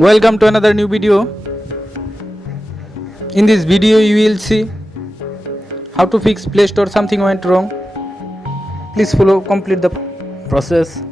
Welcome to another new video. In this video you will see how to fix Play Store something went wrong. Please follow complete the process.